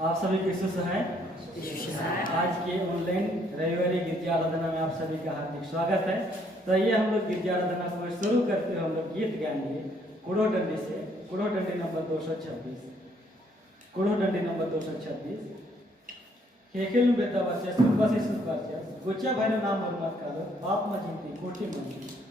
आप सभी को यीशु है। आज के ऑनलाइन रविवारी गीत आराधना में आप सभी का हार्दिक स्वागत है। तो ये हम लोग गीत आराधना को शुरू करते हुए हम लोग गीत गाएंगे कुड़ो डंडी से। कुड़ो डंडी नंबर 226, कुड़ो डंडी नंबर 226। केकेलू बेटा बच्चे सुनबा से सुनबा गोचा भाई नाम और मत करो बाप में जीती कोठी में।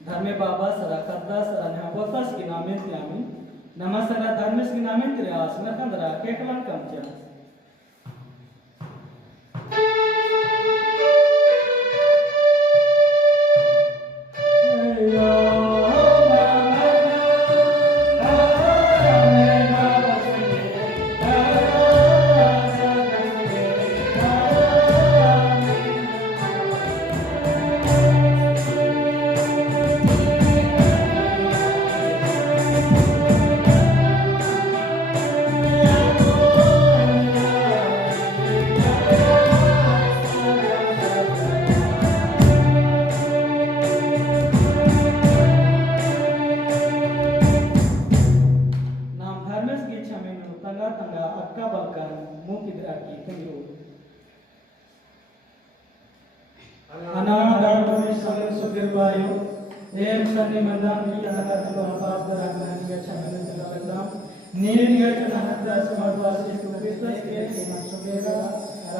धर्मे बाबा सरा कद्दा सरा ने बोलता सकी नामे त्यामी नमस्कार धर्मेश की नामे तेरे आस में कंदरा केकवन कमचा Oh अनादारपणे सगळे सुदीर्घायु एम सन्नी मंदाम की अनागत पाप दरागनानी गच्छामि तलगदाम नील गच्छामि समर्पासि सुक्रिस्तस के मनसुकेरा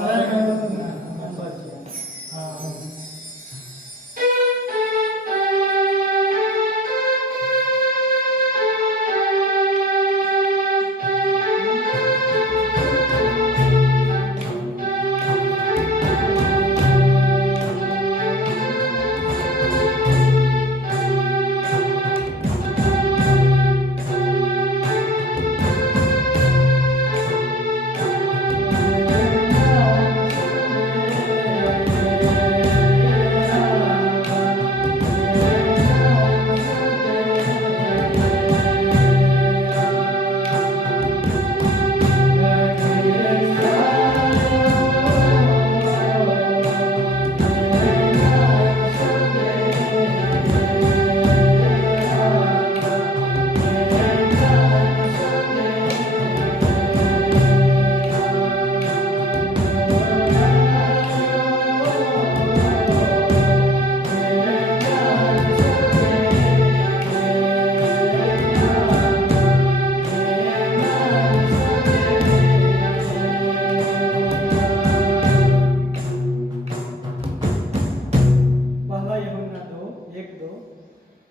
आराधना मनबाचिया आमीन।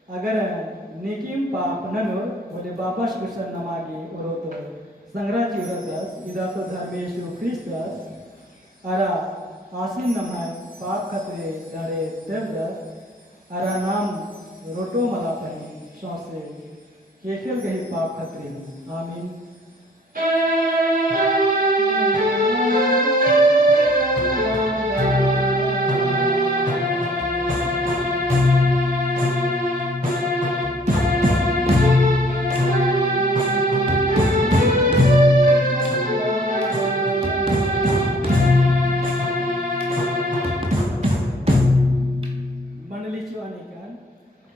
अगर निकीम पाप ननो बोले बाबाश गुसन नमागी ओरोतो संग्राची रदस इदातो धर्मेशु क्रिस्तस अरा आसिन नमाय पाप खतरे दारे तेवदस अरा नाम रोटो मला परी शौसे केखेल गही पाप खतरे आमीन।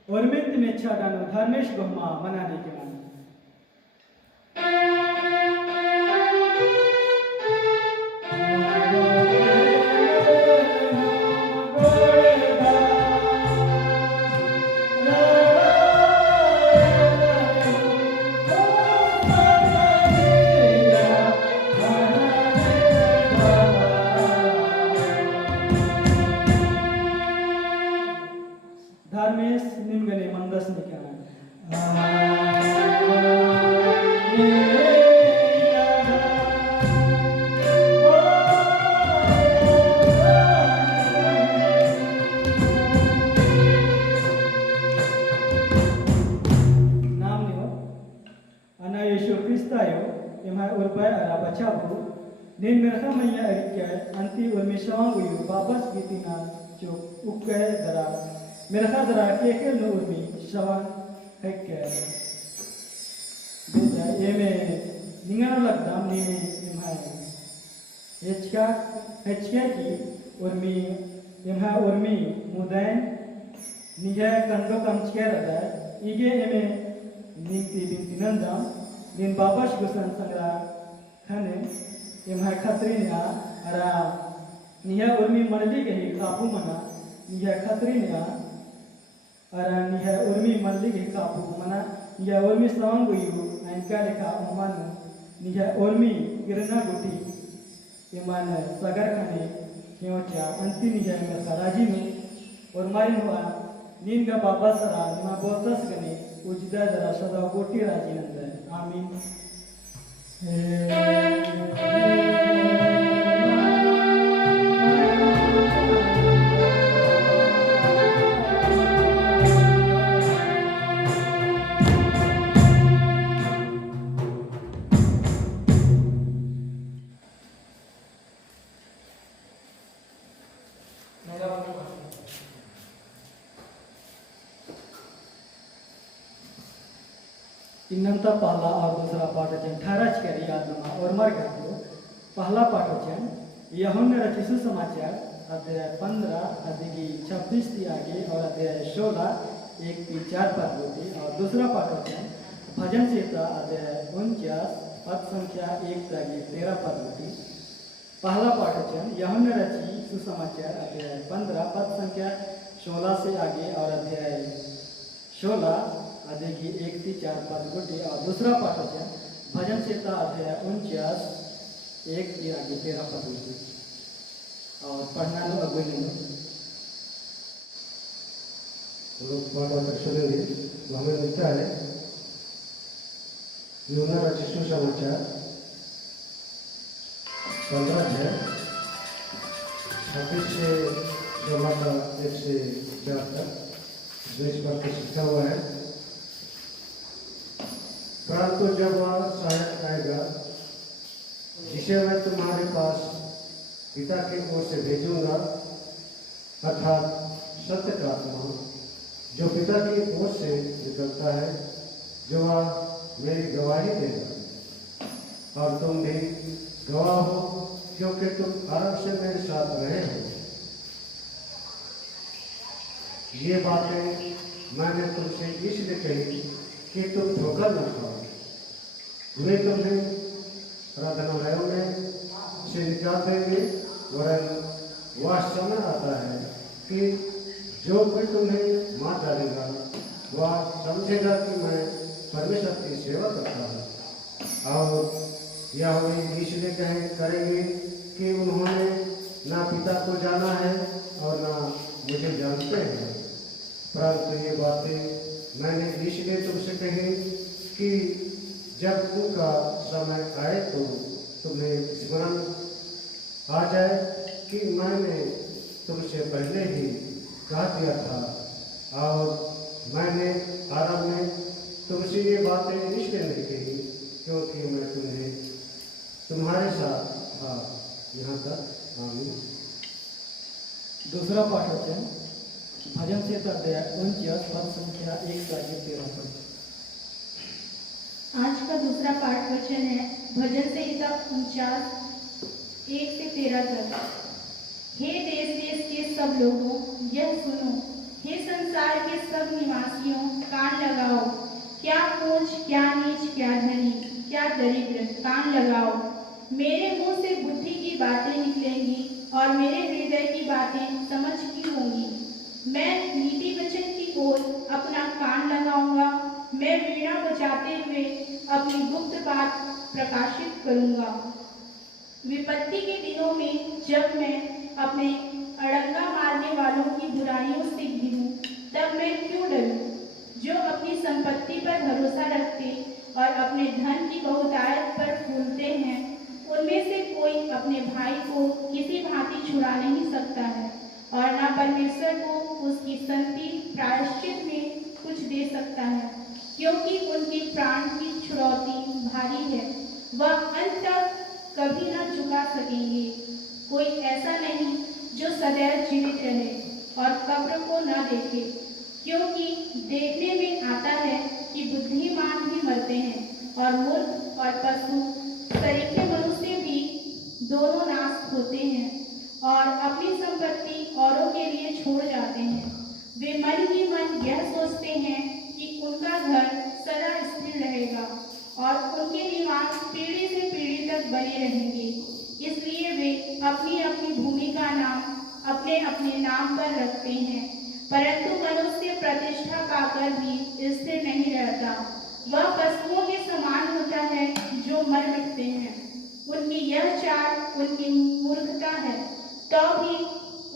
और मित्र में अच्छा डानो धर्मेश गम्मा मनाने के मन धर्मेश निम्गने मंदस निकाना नाम नियो अना यीशु क्रिस्तायो एमा उर्बाय अरा बचाबू दिन मेरखा मैया अरिक्या अंति उर्मी शवांगुयु वापस बीतीना जो उक्के दरा मेरखा दरा के नूरमी शवान हेक्के बेजा एमे निंगना लगदाम नीने एमाय हेचका की उर्मी एमा उर्मी मुदैन निगे कंडो कमचके रदा इगे एमे निंती बिंतिनंदाम दिन बाबाश गुसन संग्रा खाने एमाय खतरीना अरा निया उर्मी मनली गही काबू मना निया खतरीना अरा निया उर्मी मनली गही काबू मना निया उर्मी सवांग गुयु आइनका लेखा उमानु निया उर्मी गिरना गुटी इमान सगर खाने क्योंचा अंति निया में सराजीनु और मारी हुआ नीन का बाबा सरा निमा बोतस गने उजदा जरा सदा गोटी राजी नंदर आमीन। इन्नंता पहला और दूसरा पाठ वचन 18 करी आत्मा और मर गयो। पहला पाठ वचन यूहन्ना रचित सुसमाचार अध्याय 15 अध्याय 26 की आगे और अध्याय 16 1-4 पद होती और दूसरा पाठ वचन भजन संहिता अध्याय 49 पद संख्या 1 से 13 पद होती। पहला पाठवचन यूहन्ना रची सुसमाचार अध्याय 15 पद संख्या 16 से आगे और अध्याय 16 आधे की 1 से 4 पद गोटे। और दूसरा पाठवचन भजन संहिता अध्याय 49 1 के आगे 13 पद गोटे। और पढ़ना लो अगुन लोग पाठ सुनेंगे। तो हमें मिलता है यूहन्ना रची सुसमाचार 15 है 26 से 16 का 1 से 4 तक जो इस बात को सीखा हुआ है। परंतु जब वह सहायक आएगा जिसे मैं तुम्हारे पास पिता की ओर से भेजूंगा, अर्थात सत्य का आत्मा जो पिता की ओर से निकलता है, जो वह मेरी गवाही देगा। और तुम भी गवाह हो क्योंकि तुम आराम से मेरे साथ रहे हो। ये बातें मैंने तुमसे इसलिए कही कि तुम धोखा न खाओ। वे तुम्हें आराधनालयों में से निकाल देंगे, वरन वह समय आता है कि जो कोई तुम्हें मार डालेगा वह समझेगा कि मैं परमेश्वर की सेवा करता हूँ। और यह वे इसलिए करेंगे कि उन्होंने ना पिता को जाना है और ना मुझे जानते हैं। परंतु ये बातें मैंने इसलिए तुमसे कही कि जब उनका समय आए तो तुम्हें स्मरण आ जाए कि मैंने तुमसे पहले ही कहा दिया था। और मैंने आरंभ में तुमसे ये बातें इसलिए नहीं कही क्योंकि मैं तुम्हारे साथ था यहाँ तक। आमीन। दूसरा पाठवचन भजन संहिता अध्याय 49 पद संख्या 1 से आगे 13 पद। आज का दूसरा पाठ वचन है भजन संहिता 49 1 से 13 तक। हे देश देश के सब लोगों यह सुनो, हे संसार के सब निवासियों कान लगाओ। क्या ऊंच क्या नीच क्या धनी क्या दरिद्र कान लगाओ। मेरे मुंह से बुद्धि की बातें निकलेंगी और मेरे हृदय की बातें समझ की होंगी। मैं नीति वचन की ओर अपना कान लगाऊंगा। मैं वीणा बजाते हुए अपनी गुप्त बात प्रकाशित करूंगा। विपत्ति के दिनों में जब मैं अपने अड़ंगा मारने वालों की बुराइयों से घिरूं, तब मैं क्यों डरूं। जो अपनी संपत्ति पर भरोसा रखते और अपने धन की बहुतायत पर फूलते हैं, उनमें से कोई अपने भाई को किसी भांति छुड़ा नहीं सकता है और न परमेश्वर को उसकी संति प्रायश्चित में कुछ दे सकता है, क्योंकि उनके प्राण की छुड़ौती भारी है। वह अंत तक कभी न झुका सकेंगे। कोई ऐसा नहीं जो सदैव जीवित रहे और कब्र को न देखे, क्योंकि देखने में आता है कि बुद्धिमान भी मरते हैं और मूर्ख और पशु सरीखे मनुष्य भी दोनों नाश होते हैं और अपनी संपत्ति औरों के लिए छोड़ जाते हैं। वे मन ही मन यह सोचते हैं कि उनका घर सदा स्थिर रहेगा और उनके निवास पीढ़ी से पीढ़ी तक बने रहेंगे। इसलिए वे अपनी अपनी भूमि का नाम अपने अपने नाम पर रखते हैं। परंतु मनुष्य प्रतिष्ठा पाकर भी स्थिर नहीं रहता। वह पशुओं के समान होता है जो मर मिटते हैं। उनकी यह चाल उनकी मूर्खता है, तो भी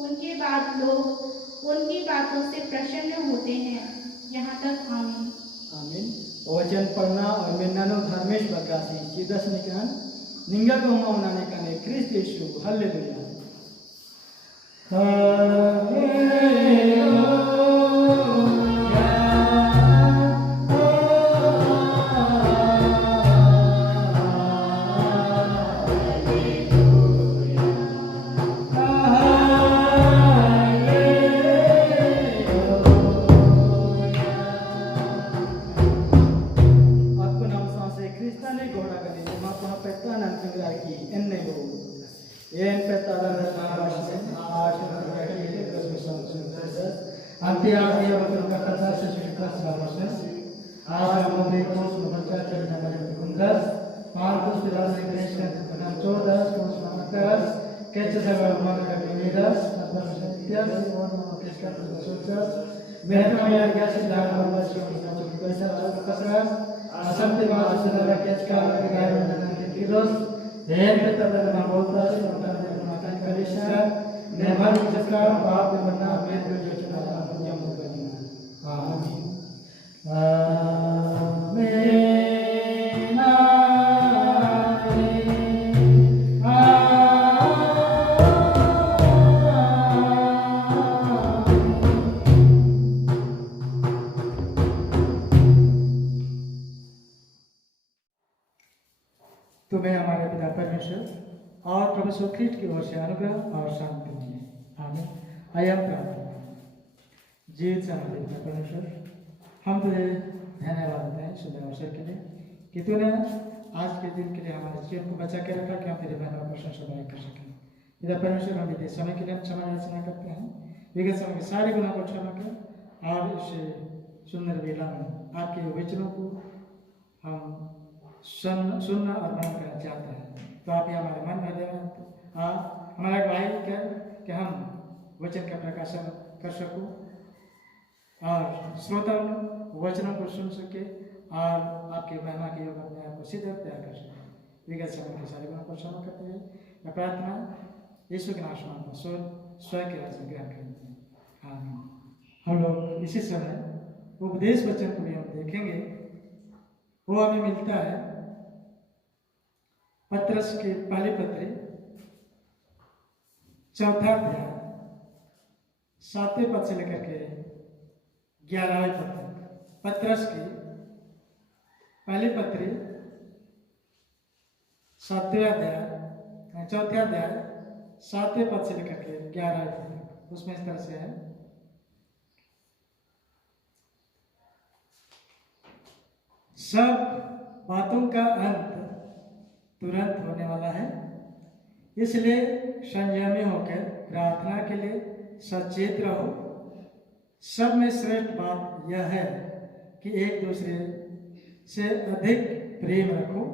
उनके बाद लोग उनकी बातों से प्रसन्न होते हैं। यहाँ तक आमीन। आमीन। वचन पढ़ना और मेरा नाम धर्मेश बग्गासी चिदस निकान निंगा को मनाने का ने क्रिस्त यीशु hallelujah. Markus 14, 14, che ci sarà il mondo che venidas, la presentia del mondo che scappa da società, mehtamaya che si dà la relazione, questa è la pasra, a santi masi della che scala che gaya nella kilos, e tata na volta se na matan karisha, ne bhar jiska paap banna med jo chana jam karina. Amin. तुम्हें हमारे पिता परमेश्वर और प्रभु यीशु ख्रीष्ट की ओर से अनुग्रह और शांति मिले। आमीन। आइए हम प्रार्थना करें। जीवित से हमारे पिता परमेश्वर, हम तुझे धन्यवाद देते हैं सुबह अवसर के लिए कि तूने आज के दिन के लिए हमारे जीवन को बचा के रखा कि हम तेरे बहन और प्रशंसा बड़ाई कर सकें। पिता परमेश्वर, हम बीते समय के लिए हम क्षमा याचना करते हैं। विगत समय के सारे गुनाह को क्षमा कर और इस सुंदर वेला में आपके वचनों को हम सुनना और मनन करना चाहते हैं। तो आप ही हमारे मन में दें, हमारा गवाही कर कि हम वचन का प्रकाशन कर सकूं और श्रोता वचनों को सुन सके और आपके महिमा के योग अपने आप को सिद्ध तैयार कर सके। विगत समय के सारे गुणों को क्षमा करते हुए मैं प्रार्थना यीशु के नाम में स्वयं के वचन ग्रहण करेंगे। आमीन। हम लोग इसी समय उपदेश वचन को भी हम देखेंगे। वो हमें मिलता है पत्रस के पहले पत्र 4 अध्याय 7वें पद से लेकर के 11वें पद तक। पत्रस के पहले पत्र 7वें अध्याय 4 अध्याय 7वें पद से लेकर के 11वें पद तक। उसमें इस तरह से है, सब बातों का अंत तुरंत होने वाला है, इसलिए संयमी होकर प्रार्थना के लिए सचेत रहो। सब में श्रेष्ठ बात यह है कि एक दूसरे से अधिक प्रेम रखो,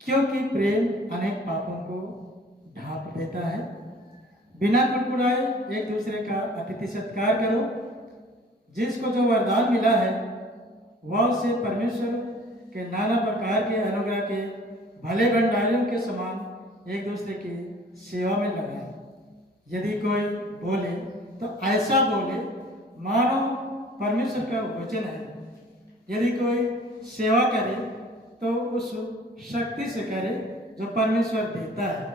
क्योंकि प्रेम अनेक पापों को ढांप देता है। बिना कुड़कुड़ाए एक दूसरे का अतिथि सत्कार करो। जिसको जो वरदान मिला है वह उसे परमेश्वर के नाना प्रकार के अनुग्रह के भले भंडारियों के समान एक दूसरे की सेवा में लगाए। यदि कोई बोले तो ऐसा बोले मानो परमेश्वर का वचन है। यदि कोई सेवा करे तो उस शक्ति से करे जो परमेश्वर देता है,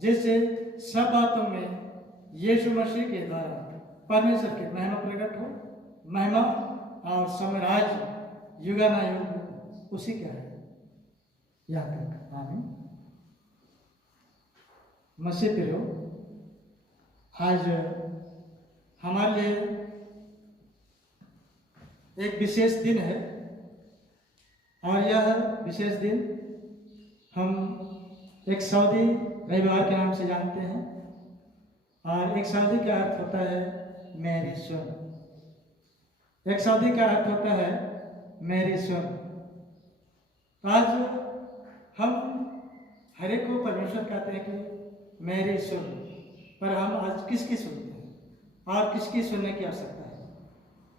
जिससे सब बातों में यीशु मसीह के द्वारा परमेश्वर की महिमा प्रकट हो। महिमा और साम्राज्य युगानुयुग उसी का है, यहाँ तक। आमीन। मसीह प्रियो, आज हमारे लिए एक विशेष दिन है और यह विशेष दिन हम एक सऊदी रविवार के नाम से जानते हैं। और एक सऊदी का अर्थ होता है मेरी सुन। एक सऊदी का अर्थ होता है मेरी सुन। आज हम हर एक को परमेश्वर कहते हैं कि मेरी सुन, पर हम आज किसकी सुनते हैं और किसकी सुनने की आवश्यकता है।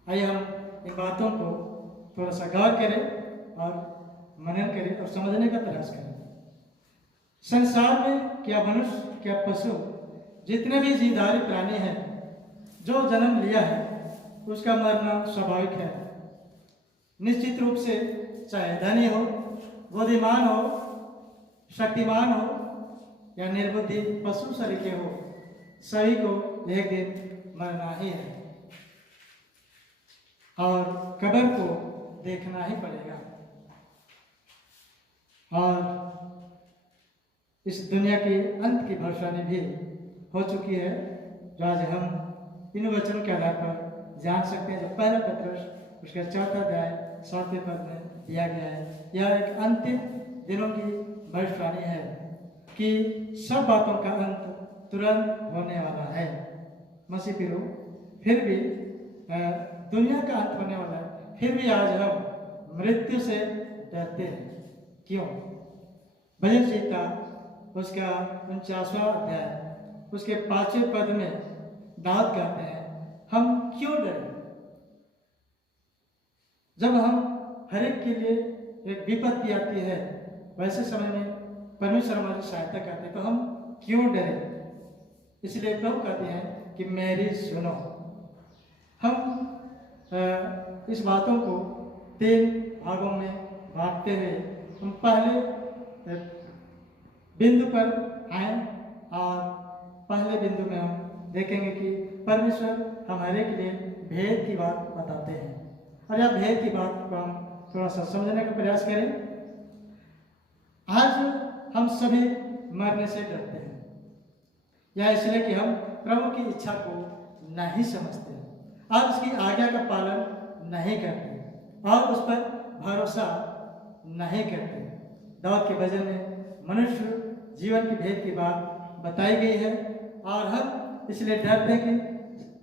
आइए हम इन बातों को थोड़ा सा गौर करें और मनन करें और समझने का प्रयास करें। संसार में क्या मनुष्य क्या पशु, जितने भी जीवधारी प्राणी हैं, जो जन्म लिया है उसका मरना स्वाभाविक है। निश्चित रूप से चाहे धनी हो, बुद्धिमान हो, शक्तिमान हो या निर्बुद्धि पशु सरीखे हो, सभी को एक दिन मरना ही है और कब्र को देखना ही पड़ेगा। और इस दुनिया की अंत की भविष्यवाणी भी हो चुकी है, जो आज हम इन वचनों के आधार पर जान सकते हैं। जो पहला पत्रस उसका 4 अध्याय 7वें पद में दिया गया है, यह एक अंतिम दिनों की भविष्यवाणी है कि सब बातों का अंत तुरंत होने वाला है। मसीह प्रियो, फिर भी दुनिया का अंत होने वाला है, फिर भी आज हम मृत्यु से डरते हैं। क्यों? भजन संहिता उसका 49वां अध्याय उसके 5वें पद में दाऊद कहते हैं, हम क्यों डरें? जब हम हर एक के लिए एक विपत्ति आती है, वैसे समय में परमेश्वर हमारी सहायता करते हैं, तो हम क्यों डरें? इसलिए प्रभु कहते हैं कि मेरी सुनो। हम इस बातों को 3 भागों में बांटते हुए हम पहले बिंदु पर आए, और पहले बिंदु में हम देखेंगे कि परमेश्वर हमारे के लिए भेद की बात बताते हैं, और यह भेद की बात को हम थोड़ा सा समझने का प्रयास करें। आज हम सभी मरने से डरते हैं, या इसलिए कि हम प्रभु की इच्छा को नहीं समझते और उसकी आज्ञा का पालन नहीं करते और उस पर भरोसा नहीं करते। दाऊद के भजन में मनुष्य जीवन की भेद की बात बताई गई है, और हम इसलिए डरते हैं कि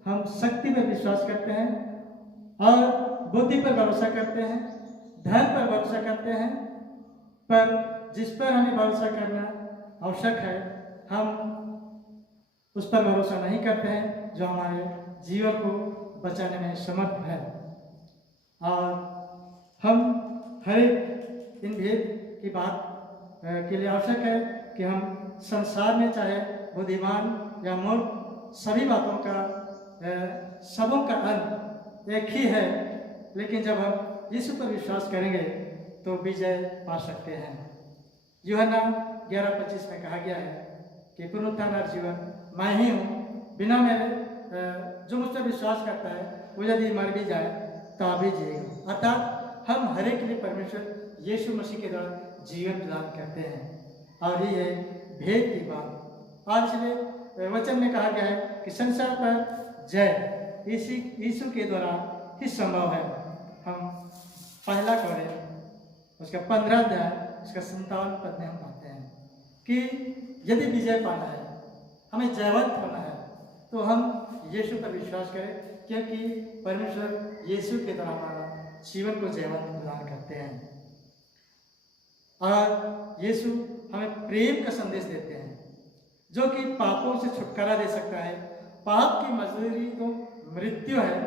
हम शक्ति पर विश्वास करते हैं और बुद्धि पर भरोसा करते हैं, धन पर भरोसा करते हैं, पर जिस पर हमें भरोसा करना आवश्यक है हम उस पर भरोसा नहीं करते हैं जो हमारे जीवन को बचाने में समर्थ है। और हम हर एक इन भेद की बात के लिए आवश्यक है कि हम संसार में चाहे बुद्धिमान या मूर्ख, सभी बातों का सबों का अंत एक ही है, लेकिन जब हम यीशु पर विश्वास करेंगे तो विजय पा सकते हैं। यूहन्ना 11:25 में कहा गया है कि पुनरुत्थान और जीवन मैं ही हूँ, बिना मेरे जो मुझ पर विश्वास करता है वो यदि मर भी जाए तो भी जिएगा। अर्थात हम हर एक के लिए परमेश्वर यीशु मसीह के द्वारा जीवन प्रदान करते हैं, और ये है भेद की बात। और इसलिए वचन में कहा गया है कि संसार पर जय यीशु के द्वारा ही संभव है। हम पहला कोरिन्थ उसका 15 अध्याय उसका 57 पद में हम पाते हैं कि यदि विजय पाना है, हमें जयवंत होना है, तो हम यीशु पर विश्वास करें, क्योंकि परमेश्वर यीशु के द्वारा हमारा जीवन को जयवंत प्रदान करते हैं। और यीशु हमें प्रेम का संदेश देते हैं जो कि पापों से छुटकारा दे सकता है। पाप की मजदूरी तो मृत्यु है,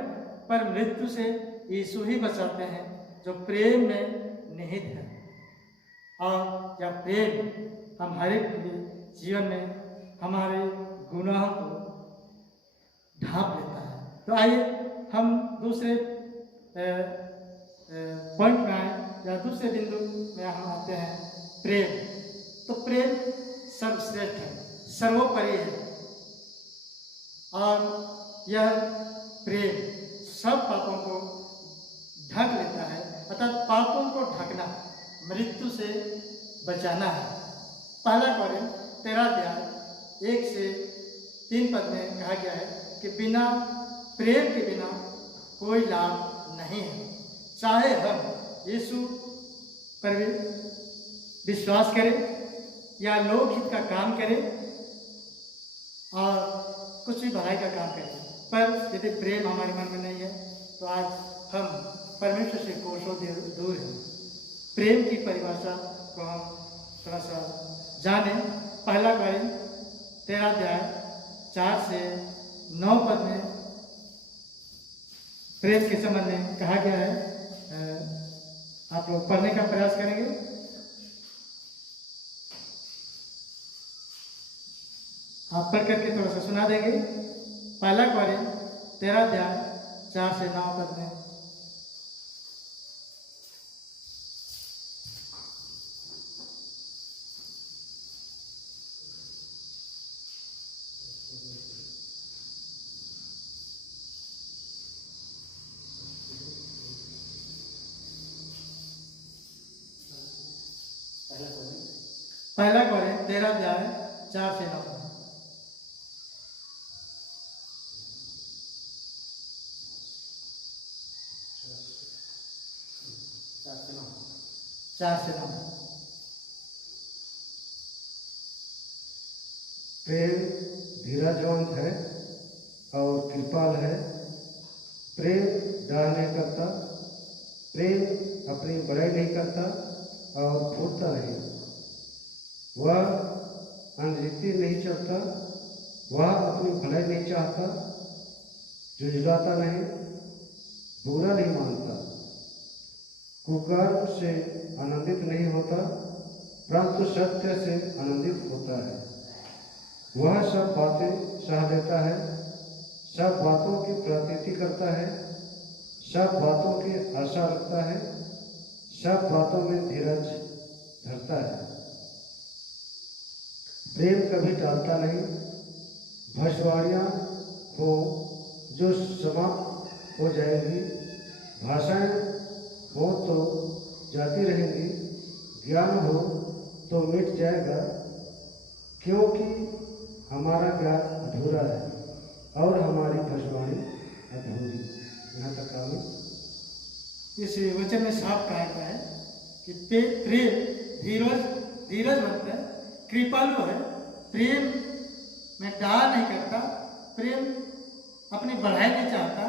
पर मृत्यु से यीशु ही बचाते हैं जो प्रेम में निहित है। और यह प्रेम हम हर एक जीवन में हमारे गुनाहों को ढांप लेता है। तो आइए हम दूसरे पॉइंट में आए, या दूसरे बिंदु में हम आते हैं, प्रेम। तो प्रेम सर्वश्रेष्ठ है, सर्वोपरि है, और यह प्रेम सब पापों को ढक लेता है। अर्थात पापों को ढकना, मृत्यु से बचाना है। पहला कोरिन्थ 13 अध्याय 1 से 3 पद में कहा गया है कि बिना प्रेम के बिना कोई लाभ नहीं है। चाहे हम यीशु पर विश्वास करें या लोकहित का काम करें और कुछ भी भलाई का काम करें, पर यदि प्रेम हमारे मन में नहीं है तो आज हम परमेश्वर से कोसों दूर हैं। प्रेम की परिभाषा को हम थोड़ा सा जाने। पहला कोरिन्थ 13 अध्याय 4 से 9 पद में प्रेम के संबंध में कहा गया है। आप लोग पढ़ने का प्रयास करेंगे। आप पढ़ करके थोड़ा सा सुना देंगे। पहला कोरिन्थ 13 अध्याय 4 से 9 पद में पहला कोरिन्थ 13 अध्याय 4 से 9। प्रेम धीरजवंत है और कृपाल है। प्रेम डर नहीं करता, प्रेम अपनी बड़ाई नहीं करता और फूटता नहीं। वह अनरीति नहीं चलता, वह अपनी भलाई नहीं चाहता, झुंझलाता नहीं, बुरा नहीं मानता, कुकर्म से आनंदित नहीं होता, परंतु सत्य से आनंदित होता है। वह सब बातें सह लेता है, सब बातों की प्रतीति करता है, सब बातों की आशा रखता है, सब बातों में धीरज धरता है। प्रेम कभी टालता नहीं। भविष्यवाणियाँ हो जो समाप्त हो जाएगी, भाषाएं हो तो जाती रहेंगी, ज्ञान हो तो मिट जाएगा, क्योंकि हमारा ज्ञान अधूरा है और हमारी भविष्यवाणी अधूरी। यहाँ तक आगे इस वचन में साफ कहा गया है कि प्रेम धीरज बनता है, कृपालु है, प्रेम में डाह नहीं करता, प्रेम अपनी बढ़ाई नहीं चाहता,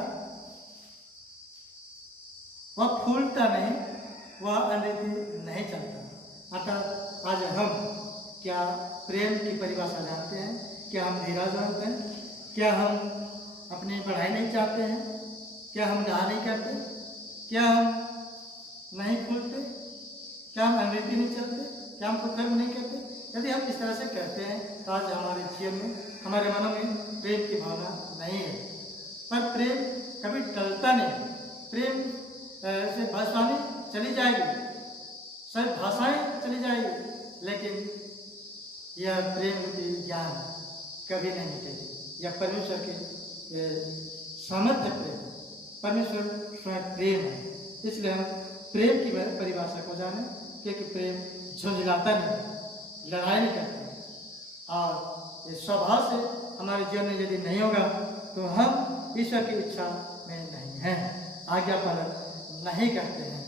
वह फूलता नहीं, वह अनरीति नहीं चलता। अतः आज हम क्या प्रेम की परिभाषा जानते हैं? क्या हम धीरज बनते हैं? क्या हम अपनी बढ़ाई नहीं चाहते हैं? क्या हम डाह नहीं करते? क्या हम नहीं फूलते? क्या हम अनरीति नहीं चलते? क्या हम कुकर्म नहीं करते? यदि हम इस तरह से करते हैं तो आज हमारे जीवन में, हमारे मनों में प्रेम की भावना नहीं है। पर प्रेम कभी टलता नहीं। प्रेम से भाषाएं चली जाएगी, सब भाषाएं चली जाएगी, लेकिन यह प्रेम रूपी ज्ञान कभी नहीं मिटेगी। यह परमेश्वर के सामर्थ्य प्रेम, परमेश्वर स्वयं प्रेम है। इसलिए हम प्रेम की परिभाषा को जानें, क्योंकि प्रेम झुंझलाता नहीं, लड़ाई नहीं करता, और ये स्वभाव से हमारे जीवन में यदि नहीं होगा तो हम ईश्वर की इच्छा में नहीं हैं, आज्ञा पालन नहीं करते हैं,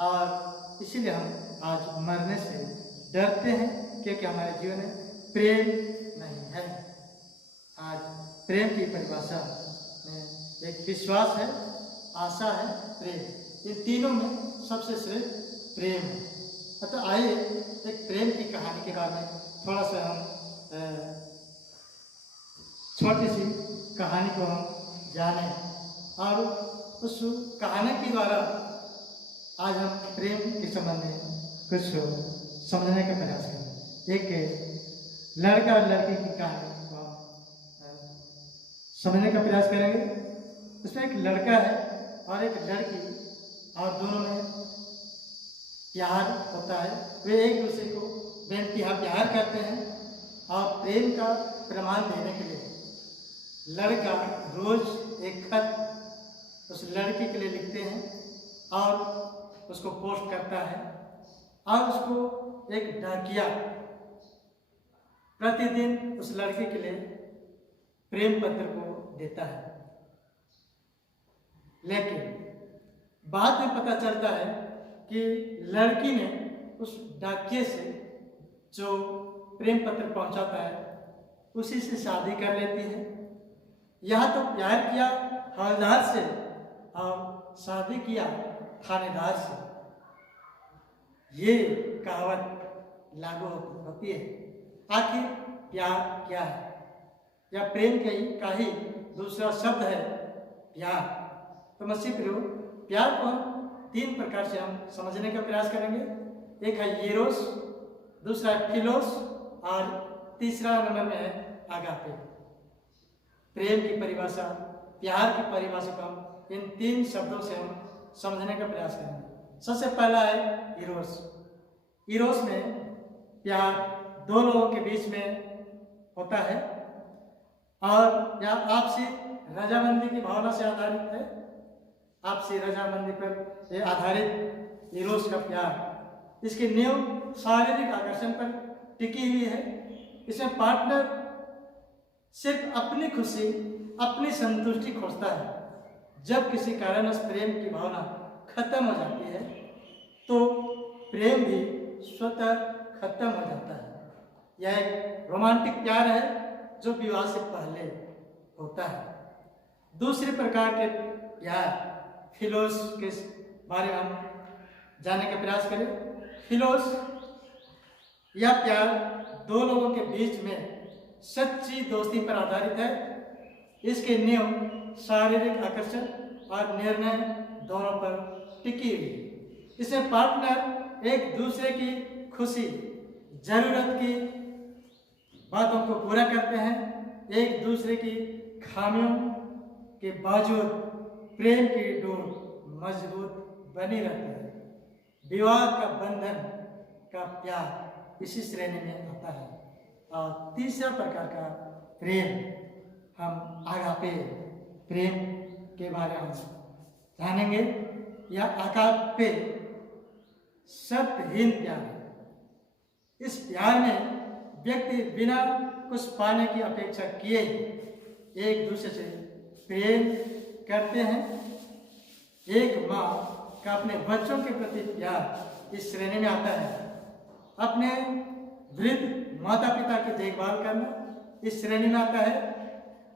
और इसीलिए हम आज मरने से डरते हैं, क्योंकि हमारे जीवन में प्रेम नहीं है। आज प्रेम की परिभाषा में एक विश्वास है, आशा है, प्रेम, ये तीनों में सबसे श्रेष्ठ प्रेम है। अतः आइए एक प्रेम की कहानी के बारे में थोड़ा सा हम छोटी सी कहानी को हम जाने, और उस कहानी के द्वारा आज हम प्रेम के संबंध में कुछ समझने का प्रयास करें। एक लड़का और लड़की की कहानी को हम समझने का प्रयास करेंगे। उसमें एक लड़का है और एक लड़की, और दोनों में प्यार होता है। वे एक दूसरे को बेनतहा प्यार करते हैं, और प्रेम का प्रमाण देने के लिए लड़का रोज एक खत उस लड़की के लिए लिखते हैं और उसको पोस्ट करता है, और उसको एक डाकिया प्रतिदिन उस लड़के के लिए प्रेम पत्र को देता है। लेकिन बाद में पता चलता है कि लड़की ने उस डाकिये से जो प्रेम पत्र पहुंचाता है उसी से शादी कर लेती है। यहाँ तो प्यार किया हवलदार से और शादी किया थानेदार से। ये कहावत लागू होती है। आखिर प्यार क्या है? या प्रेम का ही दूसरा शब्द है प्यार। तो मसीह प्रियो, प्यार को हम तीन प्रकार से हम समझने का प्रयास करेंगे। एक है येरोस, दूसरा है फिलोस, और तीसरा नंबर में है आगापे। प्रेम की परिभाषा, प्यार की परिभाषा को हम इन तीन शब्दों से हम समझने का प्रयास करेंगे। सबसे पहला है इरोस। इरोस में प्यार दो लोगों के बीच में होता है, और यह आपसी रजामंदी की भावना से आधारित है। आपसी रजामंदी पर यह आधारित इरोस का प्यार, इसकी नींव शारीरिक आकर्षण पर टिकी हुई है। इसमें पार्टनर सिर्फ अपनी खुशी, अपनी संतुष्टि खोजता है। जब किसी कारणवश प्रेम की भावना खत्म हो जाती है तो प्रेम भी स्वतः खत्म हो जाता है। यह एक रोमांटिक प्यार है जो विवाह से पहले होता है। दूसरे प्रकार के प्यार फिलोस के बारे में हम जानने का प्रयास करें। फिलोस यह प्यार दो लोगों के बीच में सच्ची दोस्ती पर आधारित है। इसके नींव शारीरिक आकर्षण और निर्णय दोनों पर टिकी हुई। इसमें पार्टनर एक दूसरे की खुशी, जरूरत की बातों को पूरा करते हैं। एक दूसरे की खामियों के बावजूद प्रेम की डोर मजबूत बनी रहती है। विवाह का बंधन का प्यार इसी श्रेणी में आता है। और तीसरा प्रकार का प्रेम हम आगापे प्रेम के बारे में जानेंगे। या आगापे शर्तहीन प्यार है। इस प्यार में व्यक्ति बिना कुछ पाने की अपेक्षा किए एक दूसरे से प्रेम करते हैं। एक माँ का अपने बच्चों के प्रति प्यार इस श्रेणी में आता है। अपने वृद्ध माता पिता की देखभाल करना इस श्रेणी में आता है।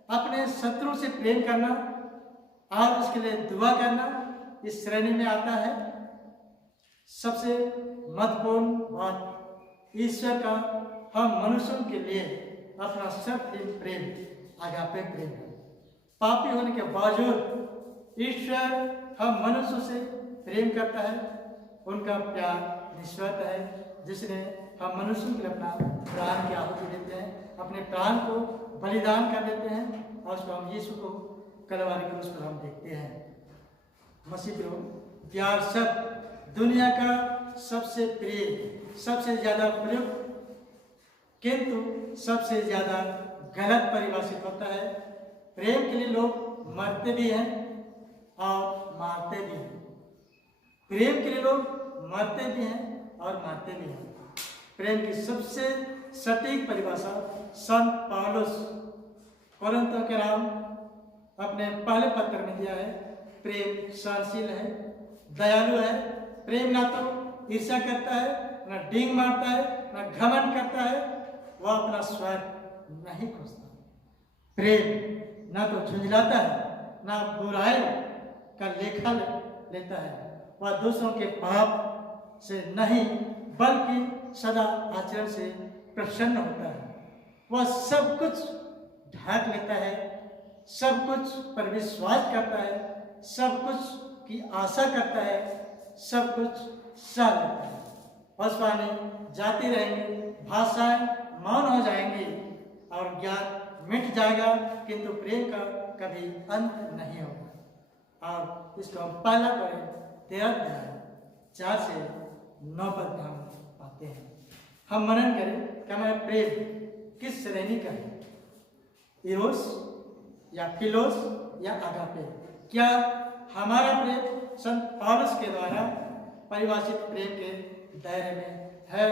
अपने शत्रु से प्रेम करना और उसके लिए दुआ करना इस श्रेणी में आता है। सबसे महत्वपूर्ण बात, ईश्वर का हम मनुष्यों के लिए अपना शर्तहीन प्रेम आगापे प्रेम है। पापी होने के बावजूद ईश्वर हम मनुष्यों से प्रेम करता है। उनका प्यार निस्वार्थ है, जिसने हम मनुष्यों के लिए अपना प्राण की आहुति देते हैं, अपने प्राण को बलिदान कर देते हैं और उसको हम यीशु को कलवारी क्रूस पर हम देखते हैं। मसीह प्यार शब्द दुनिया का सबसे प्रिय, सबसे ज़्यादा प्रयुक्त किंतु सबसे ज़्यादा गलत परिभाषित होता है। प्रेम के लिए लोग मरते भी हैं और मारते भी हैं। प्रेम के लिए लोग मरते भी हैं और मारते भी हैं। प्रेम की सबसे सटीक परिभाषा संत पौलुस कोरिन्थियों के नाम अपने पहले पत्र में दिया है। प्रेम सहनशील है, दयालु है। प्रेम ना तो ईर्ष्या करता है, ना डींग मारता है, ना घमंड करता है। वह अपना स्वार्थ नहीं खोजता। प्रेम ना तो झुंझलाता है, ना बुराई का लेखा लेता है। वह दूसरों के पाप से नहीं बल्कि सदा आचरण से प्रसन्न होता है। वह सब कुछ ढांक लेता है, सब कुछ पर विश्वास करता है, सब कुछ की आशा करता है, सब कुछ सह लेता है। भविष्यवाणी जाती रहेंगी, भाषाएं मौन हो जाएंगी और ज्ञान मिट जाएगा, किंतु प्रेम का कभी अंत नहीं होगा। और इसको हम पहला करें 13 से 9 पद में हम पाते हैं। हम मनन करें कि हमारा प्रेम किस श्रेणी का है, इरोस या फिलोस या आगापे। क्या हमारा प्रेम संत पौलुस के द्वारा परिभाषित प्रेम के दायरे में है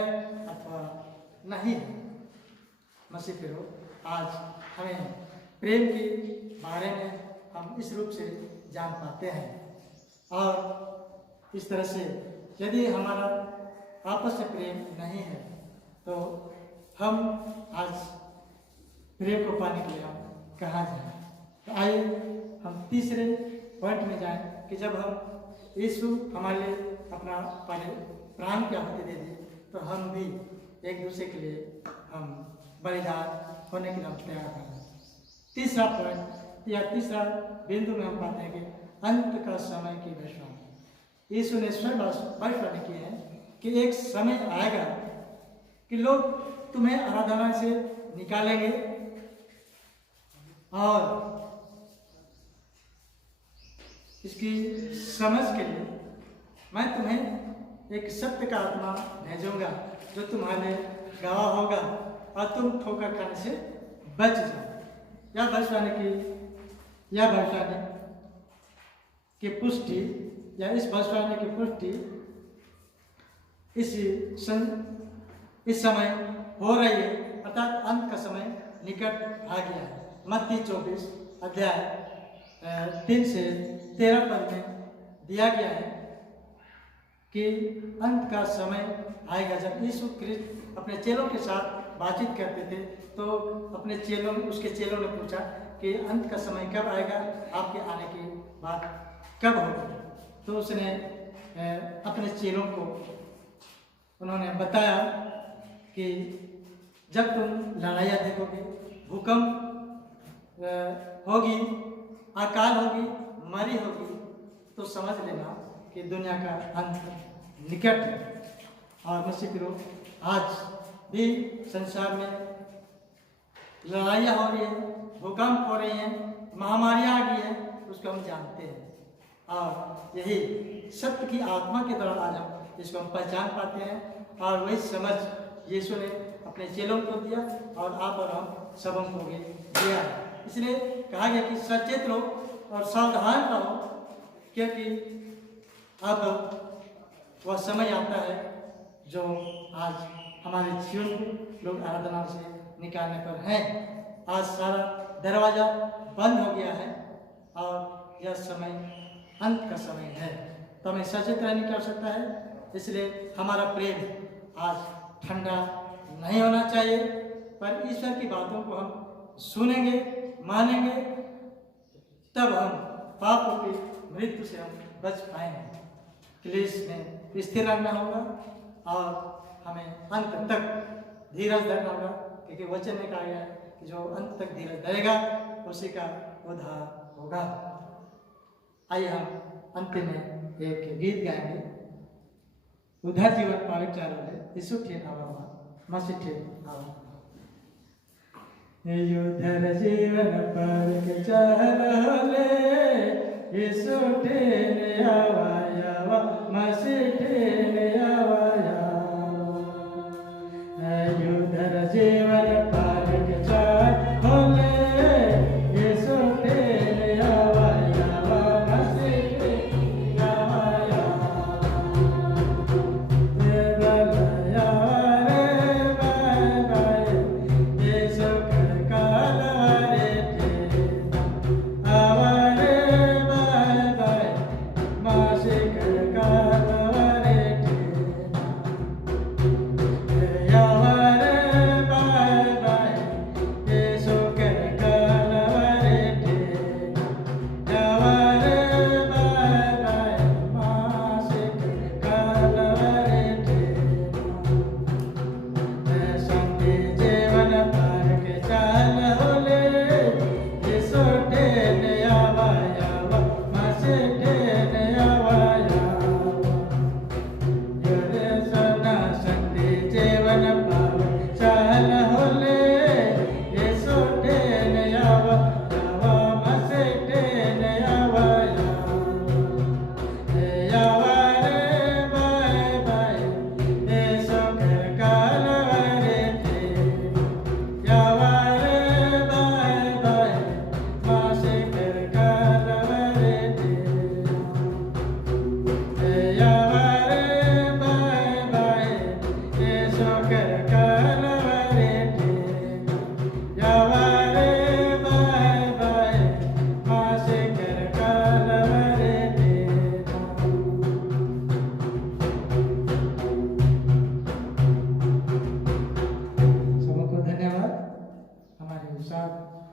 अथवा नहीं है। मसीह फिरो आज हमें प्रेम के बारे में हम इस रूप से जान पाते हैं। और इस तरह से यदि हमारा आपस में प्रेम नहीं है तो हम आज प्रेम को पाने के लिए हम कहाँ जाएं। तो आइए हम तीसरे पॉइंट में जाएं कि जब हम यीशु हमारे लिए अपना पहले प्राण की आहुति दे दे तो हम भी एक दूसरे के लिए हम बलिदान होने के लिए हम तैयार हैं। तीसरा पॉइंट या तीसरा बिंदु में हम पाते हैं कि अंत का समय की भविष्यवाणी। यीशु ने स्वयं भविष्यवाणी की है कि एक समय आएगा कि लोग तुम्हें आराधना से निकालेंगे और इसकी समझ के लिए मैं तुम्हें एक सत्य का आत्मा भेजूंगा जो तुम्हारे गवाह होगा और तुम ठोकर खाने से बच जाओ। यह भविष्यवाणी की पुष्टि या इस भविष्यवाणी की पुष्टि इस समय हो रही है, अर्थात अंत का समय निकट आ गया है। मत्ती 24 अध्याय 3 से 13 पद में दिया गया है कि अंत का समय आएगा जब यीशु ख्रिस्त अपने चेलों के साथ बातचीत करते थे तो उसके चेलों ने पूछा कि अंत का समय कब आएगा, आपके आने की बात कब होगी। तो उसने अपने चेलों को उन्होंने बताया कि जब तुम लड़ाइयाँ देखोगे, भूकंप होगी, अकाल होगी, मरी होगी, तो समझ लेना कि दुनिया का अंत निकट है। और मुझसे आज भी संसार में लड़ाइयाँ हो रही है, भूकंप हो रही हैं, महामारियाँ आ गई हैं, उसको हम जानते हैं। और यही सत्य की आत्मा के द्वारा आज हम इसको हम पहचान पाते हैं। और वही समझ यीशु ने अपने चेलों को दिया और आप और हम सबों को भी दिया है। इसलिए कहा गया कि सचेत रहो और सावधान रहो, क्योंकि अब वह समय आता है जो आज हमारे जीवन को लोग आराधना से निकालने पर हैं। आज सारा दरवाजा बंद हो गया है और यह समय अंत का समय है, तो हमें सचेत रहने की आवश्यकता है। इसलिए हमारा प्रेम आज ठंडा नहीं होना चाहिए, पर ईश्वर की बातों को हम सुनेंगे, मानेंगे, तब हम पाप रूपी मृत्यु से हम बच पाएंगे। क्लेश में स्थिर रहना होगा और हमें अंत तक धीरज धरना होगा, क्योंकि वचन में कहा गया है कि जो अंत तक धीरज धरेगा उसी का उद्धार होगा। आइए हम अंतिम में एक गीत गाएंगे, उद्धार जीवन पावे चारों यीशु ठेन आवा मसीह ठेन आवा। उद्धार जीवन पावे चारों यीशु ठेन आवा यावा मसीह ठेन आवा यावा। उद्धार जीवन पावे चारों यीशु ठेन आवा यावा मसीह ठेन आवा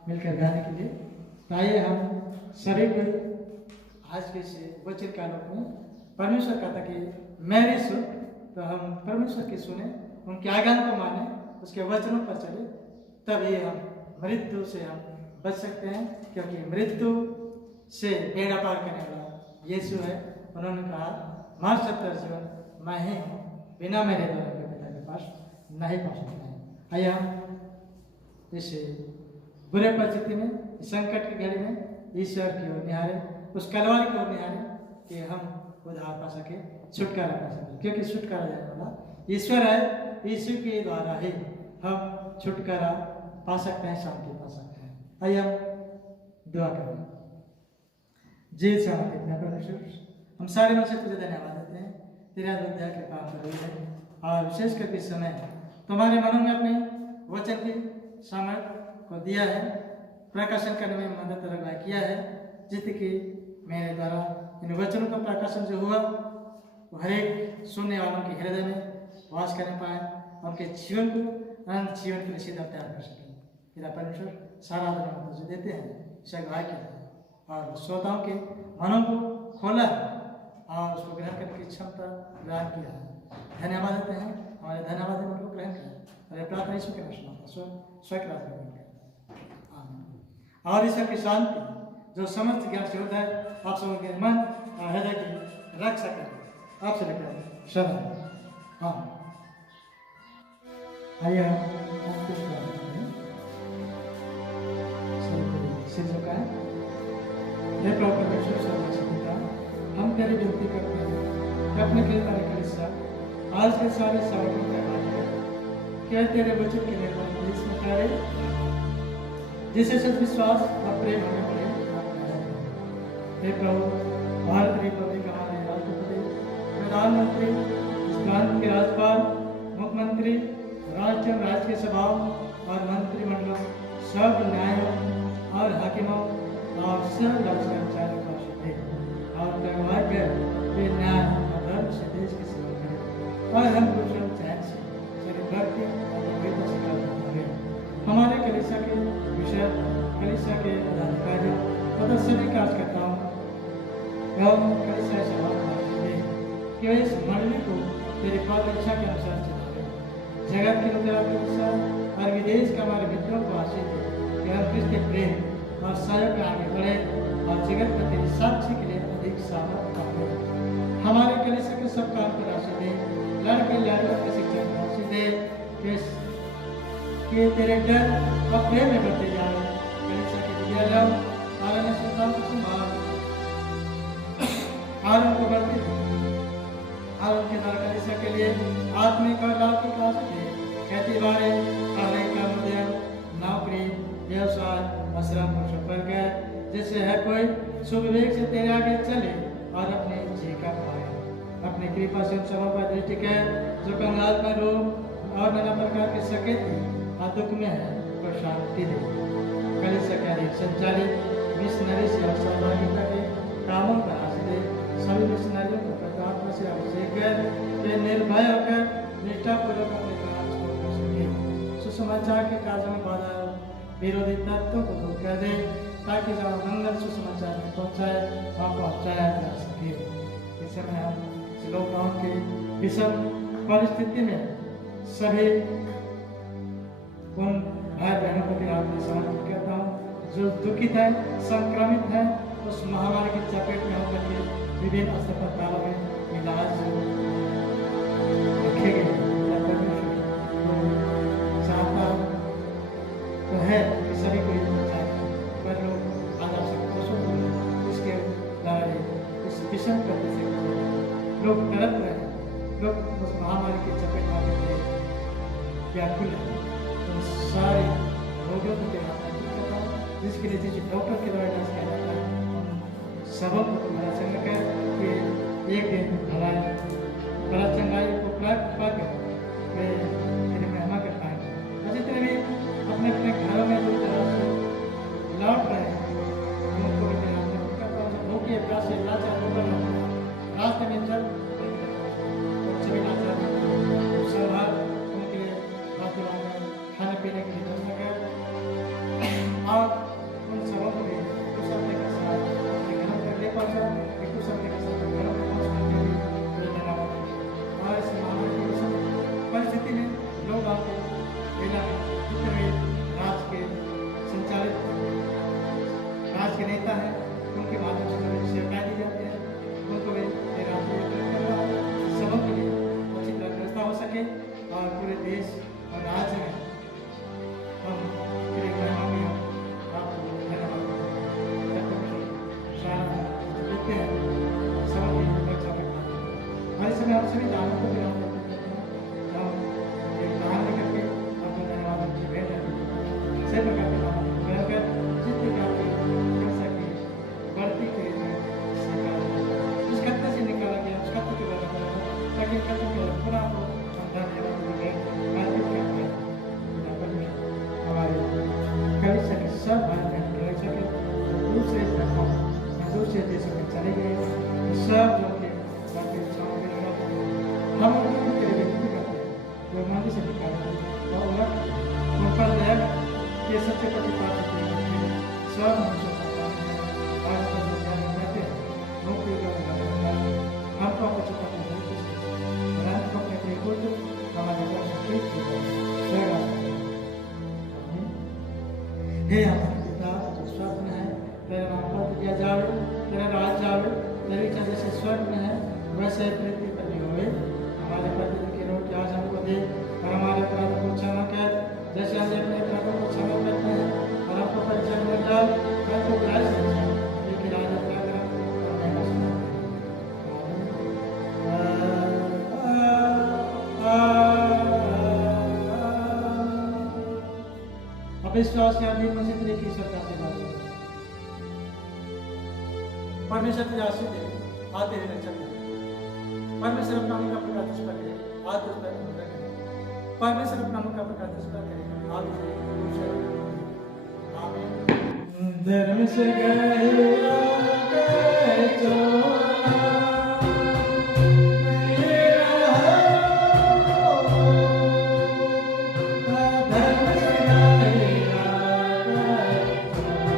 मिलकर गाने के लिए। तो आइए हम सभी को आज के से वचन कालों में परमेश्वर कहता कि मेरे सुन, तो हम परमेश्वर की सुने, उनके आज्ञा को माने, उसके वचनों पर चले, तभी हम मृत्यु से हम बच सकते हैं। क्योंकि मृत्यु से बेड़ा पार करने वाला यीशु है। उन्होंने कहा मार्ग सत्य जीवन मैं ही हूँ, बिना मेरे द्वारा पिता के पास नहीं पहुँच सकते हैं। आइए हम इस बुरे परिस्थिति में, संकट की घड़ी में ईश्वर की ओर निहारे, उस कलवारी की ओर निहारे कि हम उद्धार पा सके, छुटकारा पा सके। क्योंकि छुटकारा देने वाला ईश्वर है, ईश्वर के द्वारा ही हम छुटकारा पा सकते हैं, शांति पा सकते हैं। आइए हम दुआ करें। जी शांति परमेश्वर, हम सारे मन से तुझे धन्यवाद देते हैं, तेरा दया के काम कर रही है। और विशेष करके इस समय तुम्हारे मनों में अपने वचन की सामर्थ को दिया है, प्रकाशन करने में मदद रगवा किया है, जिससे कि मेरे द्वारा इन वचनों का प्रकाशन जो हुआ वो हर एक सुनने वालों के हृदय में वास करने पाए, उनके जीवन को अनंत जीवन के लिए सीधा तैयार कर सके। तेरा परमेश्वर सारा धन्यवाद तुझे देते हैं, इसे अगुवाई किया है और श्रोताओं के मनों को खोला है और उसको ग्रहण करने की क्षमता प्रदान किया है। धन्यवाद देते हैं, हमारे धन्यवाद उनको ग्रहण करें। अरे प्रार्थना ईश्वर के नाम से स्वस्थ रास्ते में आमीन। और ईश्वर की शांति जो समस्त ज्ञान से होता है आप सबों के मन और हृदय की रक्षा करें। आपसे लेकर शरण। हाँ आइए हम कुछ सिर झुकाएं। हे प्रभु परमेश्वर सर्वशक्ति पिता, हम तेरी विनती करते हैं कि अपने कृपा के हिस्सा आज के सारे सावकों का क्या तेरे वचन के निर्माण इसमें करे जिसे सब विश्वास और प्रेम हमें पड़े। हे प्रभु भारत रिपब्लिक हमारे राष्ट्रपति, प्रधानमंत्री, इस प्रांत के राज्यपाल, मुख्यमंत्री, राज्य सभा और मंत्रिमंडल, सब न्यायों और हाकिमों और सब राज्य कर्मचारियों का आशीर्वाद और दुर्भाग्य वे न्याय और धर्म से देश की सेवा करें और हम कुशल चैन से सभी भक्ति और गंभीरता से करते हैं। हमारे कलीसिया के विषय, कलीसिया के पदाधिकारियों तथा सभी कार्यकर्ताओं एवं कलीसिया सभा कि वे इस मंडली को तेरी पद रक्षा के अनुसार चलावे। जगत के लोग अनुसार और विदेश के हमारे मित्रों को आशीष दे कि हम क्रिस्त के प्रेम और सहयोग में आगे बढ़े और जगत में तेरी साक्षी के लिए अधिक सामर्थ पाए। हमारे कलीसिया के सब काम को राशि दे, लड़के लड़कों के शिक्षा को राशि दे कि तेरे डर और प्रेम में बढ़ते जाए। कलीसिया के विद्यालयों और अन्य संस्थाओं को संभाल और उनको बढ़ते और उनके द्वारा कलीसिया के लिए आत्मिक और लौकिक आशीष दे। खेती बाड़ी, पढ़ाई का उद्यम, नौकरी, व्यवसाय और श्रम को सफल कर जिससे हर कोई सुविवेक से तेरे आगे चले और अपने जीवन पाए। अपनी कृपा से उन सबों पर दृष्टि कर जो कंगाल में रोग और नाना प्रकार के सकेती और दुख में है को शांति दे। कलीसिया के अधिक संचालित मिशनरी से और सहभागिता के कामों पर आशीष दे। सभी मिशनरियों को प्रताप से अभिषेक कर वे निर्भय होकर निष्ठापूर्वक अपने काम छोड़ कर सके। सुसमाचार के कार्यों में बाधा विरोधी तत्वों को दूर कर दे ताकि जहाँ मंगल सुसमाचार में पहुँचाए वहाँ पहुँचाया जा सके। इस समय हम लॉकडाउन की विषम परिस्थिति में सभी उन भाई बहनों को भी आपने समर्पित करता हूँ जो दुखित है, संक्रमित है, उस महामारी की चपेट में होकर के विभिन्न अस्पतालों में इलाज रखे गए। चाहता तो है कि सभी को पर लोग आज आवश्यक इसके द्वारा इस विषम करने से लोग तड़प रहे हैं। लोग उस महामारी की चपेट में आगे व्याकुल है। तो सारे रोगियों को जिसके लिए जिस डॉक्टर के द्वारा इलाज किया जाता है सबक को तुम्हारा संग कर कि एक दिन भलाई बड़ा चंगाई को प्राप्त पाकर वे तेरी महिमा कर पाएंगे। और जितने भी अपने अपने घरों में दूर दराज से लौट रहे हैं उनको भी तेरा भूखे प्यासे लाचार होकर रास्ते में चल सभी लाचार संभाल उनके रास्ते खाने पीने की व्यवस्था कर और उन सबों को भी कुछ अपने के साथ अपने घरों तक ले पहुँचा कि कुछ अपने के साथ घरों में पहुँचने के लिए देना होगा। और इस महामारी की परिस्थिति में लोग आपको जितने भी राज्य के संचालित राज्य के नेता हैं उनके माध्यम से जो सेवाएं दी जाती हैं उनको भी सबों के लिए अच्छी तरह व्यवस्था हो सके और पूरे देश और राज्य में हम तेरे महिमा में आपको धन्यवाद देते हैं। सबों की रक्षा में हमारे समय आप सभी दानों को भी हम एक दान लेकर के आपको धन्यवाद की भेंट है। सही प्रकार के दान ग्रहण कर जितने भी आपकी रक्षा की बढ़ती करी उस खत्ते से निकाला गया उस खत्ते के द्वारा ताकि खत्ते के पूरा को हम धन्यवाद की भेंट अर्पित करते हैं। हमारे कलीसिया के सब भाई बहन कलीसिया के दूसरे धर्मों दूसरे देशों में चले गए सब जो के हम उनको के लिए विनती करते हैं वो मंदिर से निकाले और उन पर दया के सच्चे पति पास सब मनुष्यों का आज तक जो रहते हैं नौकरी का हमको अपने चुका हमारे हे हमारे पिता जो स्वर्ग में है, तेरा नाम पवित्र किया जावे, तेरा राज आवे, तेरी इच्छा जैसे स्वर्ग में है वैसे पृथ्वी पर भी होवे। हमारे प्रतिदिन की रोटी आज हमको दे, और हमारे अपराधों को क्षमा कर जैसे हम अपने अपराधों को क्षमा करते हैं, और हमको परीक्षा में डाल परंतु बुराई से बचा, क्योंकि राजा पराक्रम और महिमा सदा आमीन। अविश्वास के अधीन में से तेरे की ईश्वर का आशीर्वाद हो। परमेश्वर तुझे आशीष दे, आज तेरी रक्षा करे। परमेश्वर अपना मुख अपने का तुझ पर करे, आज तुझ पर अनुग्रह करे। परमेश्वर अपना मुख अपने का तुझ पर करे, आज तुझे दूर से आमीन। धर्म से गए आगे चला, मेरा हो। धर्म से गए आगे चला,